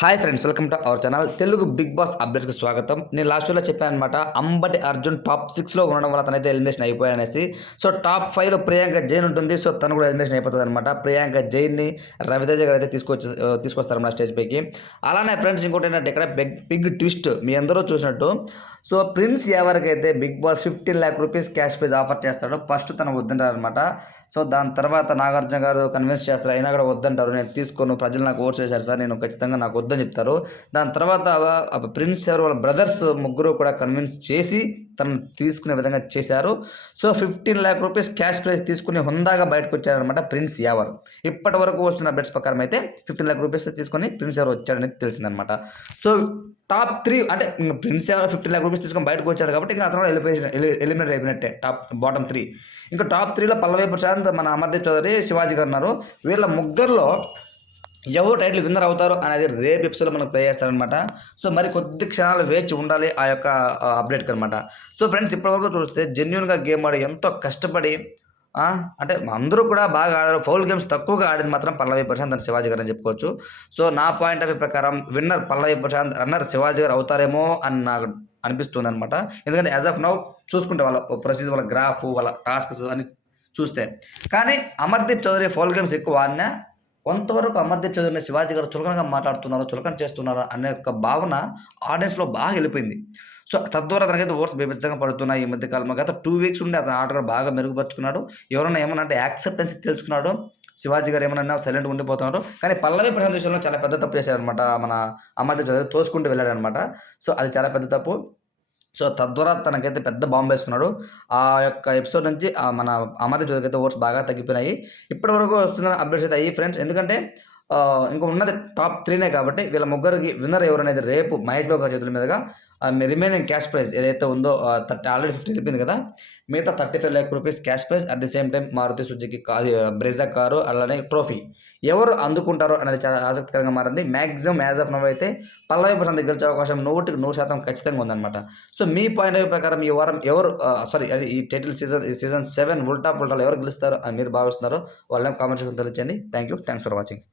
Hi friends, welcome to our channel. Telugu Bigg Boss అప్డేట్స్కి స్వాగతం. నేను లాస్ట్ వీడియోలో చెప్పాను అనమాట, అంబటి అర్జున్ టాప్ 6లో ఉండడం వల్ల తనైతే ఎలిమినేషన్ అయిపోయాడనేసి. సో టాప్ 5లో ప్రియాంక జైన్ ఉంటుంది. సో తను కూడా ఎలిమినేషన్ అయిపోతుంది అనమాట. ప్రియాంక జైన్ని రవితేజ గారు అయితే తీసుకొస్తారు మన స్టేజ్ పైకి. అలానే ఫ్రెండ్స్, ఇంకోటి ఏంటంటే ఇక్కడ బిగ్ ట్విస్ట్ మీ అందరూ చూసినట్టు. సో ప్రిన్స్ ఎవరికైతే Bigg Boss 15 lakh rupees cash prize offer చేస్తాడో ఫస్ట్ తను వద్దంటారు అనమాట. సో దాని తర్వాత నాగార్జున గారు కన్విన్స్ చేస్తారు, అయినా కూడా వద్దంటారు. నేను తీసుకోను, ప్రజలు నాకు ఓట్స్ వేశారు సార్, నేను ఖచ్చితంగా నాకు వద్దని చెప్తారు. దాని తర్వాత ప్రిన్స్ ఎవరు వాళ్ళ బ్రదర్స్ ముగ్గురు కూడా కన్విన్స్ చేసి తను తీసుకునే విధంగా చేశారు. So 15 lakh rupees cash praise తీసుకుని హుందాగా బయటకు వచ్చారనమాట ప్రిన్స్ యావర్. ఇప్పటి వరకు వస్తున్న బెట్స్ ప్రకారం అయితే 15 lakh రూపీస్ తీసుకొని ప్రిన్స్ యావర్ వచ్చాడనేది తెలిసిందనమాట. సో టాప్ 3 అంటే ప్రిన్స్ యావర్ 15 lakh రూపీస్ తీసుకొని బయటకు వచ్చాడు కాబట్టి ఇంకా అతను ఎలిమినేట్ అయిపోయినట్టే. బాటమ్ 3. ఇంకా టాప్ 3లో పల్లవి ప్రశాంత్, మన అమర్దీప్ చౌదరి, శివాజీ గారు ఉన్నారు. వీళ్ళ ముగ్గురులో ఎవరు టైటిల్ విన్నర్ అవుతారు అనేది రేపు ఎపిసోడ్లో మనకు ప్లే చేస్తారనమాట. సో మరి కొద్ది క్షణాలు వేచి ఉండాలి ఆ యొక్క అప్డేట్కి అనమాట. సో ఫ్రెండ్స్, ఇప్పటివరకు చూస్తే జెన్యున్గా గేమ్ ఆడి ఎంతో కష్టపడి అంటే అందరూ కూడా బాగా ఆడారు. ఫౌల్ గేమ్స్ తక్కువగా ఆడింది మాత్రం పల్లవి ప్రశాంత్ అండ్ శివాజీ గారు అని చెప్పుకోవచ్చు. సో నా పాయింట్ ఆఫ్ వ్యూ ప్రకారం విన్నర్ పల్లవి ప్రశాంత్, రన్నర్ శివాజీ గారు అవుతారేమో అని నాకు అనిపిస్తుంది అనమాట. ఎందుకంటే యాజ్ ఆఫ్ నౌ చూసుకుంటే వాళ్ళ ప్రొసీజర్, వాళ్ళ గ్రాఫ్, వాళ్ళ టాస్క్స్ అని చూస్తే. కానీ అమర్దీప్ చౌదరి ఫౌల్ గేమ్స్ ఎక్కువ ఆడినా కొంతవరకు అమర్దీప్ చౌదరిని శివాజీ గారు చులకనగా మాట్లాడుతున్నారు, చులకన చేస్తున్నారు అనే ఒక భావన ఆడియన్స్లో బాగా వెళ్ళిపోయింది. సో తద్వారా తనకైతే ఓట్స్ బీభత్సంగా పడుతున్నాయి ఈ మధ్యకాలంలో. గత 2 weeks ఉండి అతను ఆట కూడా బాగా మెరుగుపరుచుకున్నాడు. ఎవరైనా ఏమన్నా అంటే యాక్సెప్టెన్స్ తెలుసుకున్నాడు. శివాజీ గారు ఏమన్నా సైలెంట్గా ఉండిపోతున్నారు. కానీ పల్లవి ప్రశాంత్ విషయంలో చాలా పెద్ద తప్పు చేశారనమాట. మన అమర్దీప్ చౌదరి తోసుకుంటూ వెళ్ళాడనమాట. సో అది చాలా పెద్ద తప్పు. సో తద్వారా తనకైతే పెద్ద బాంబు వేసుకున్నాడు. ఆ యొక్క ఎపిసోడ్ నుంచి మన అమర్దీప్ చౌదరికి అయితే ఓట్స్ బాగా తగ్గిపోయినాయి. ఇప్పటివరకు వస్తున్న అప్డేట్స్ అయితే అయ్యి ఫ్రెండ్స్. ఎందుకంటే ఇంకా ఉన్నది టాప్ 3నే కాబట్టి వీళ్ళ ముగ్గురికి విన్నర్ ఎవరనేది రేపు మహేష్ బాబు గారి చేతుల మీదుగా రిమైనింగ్ క్యాష్ ప్రైజ్ ఏదైతే ఉందో ఆల్రెడీ 50 వెళ్ళిపోయింది కదా, మిగతా 35 lakh rupees cash prize, at the same time Maruti Suzuki Brezza car, అలానే ట్రోఫీ ఎవరు అందుకుంటారో అనేది చాలా ఆసక్తికరంగా మారింది. మ్యాక్సిమం యాజ్ ఆఫ్ నవ్ అయితే పల్లవి ప్రశాంత్ గెలిచే అవకాశం 100% ఖచ్చితంగా ఉందన్నమాట. So me point of view ప్రకారం ఈ వారం ఎవరు అది ఈ టైటిల్ సీజన్ 7 ఉల్టాలో ఎవరు గెలుస్తారో అని మీరు భావిస్తున్నారో వాళ్ళని కామెంట్ సెక్షన్ తెలియచేయండి. Thanks for watching.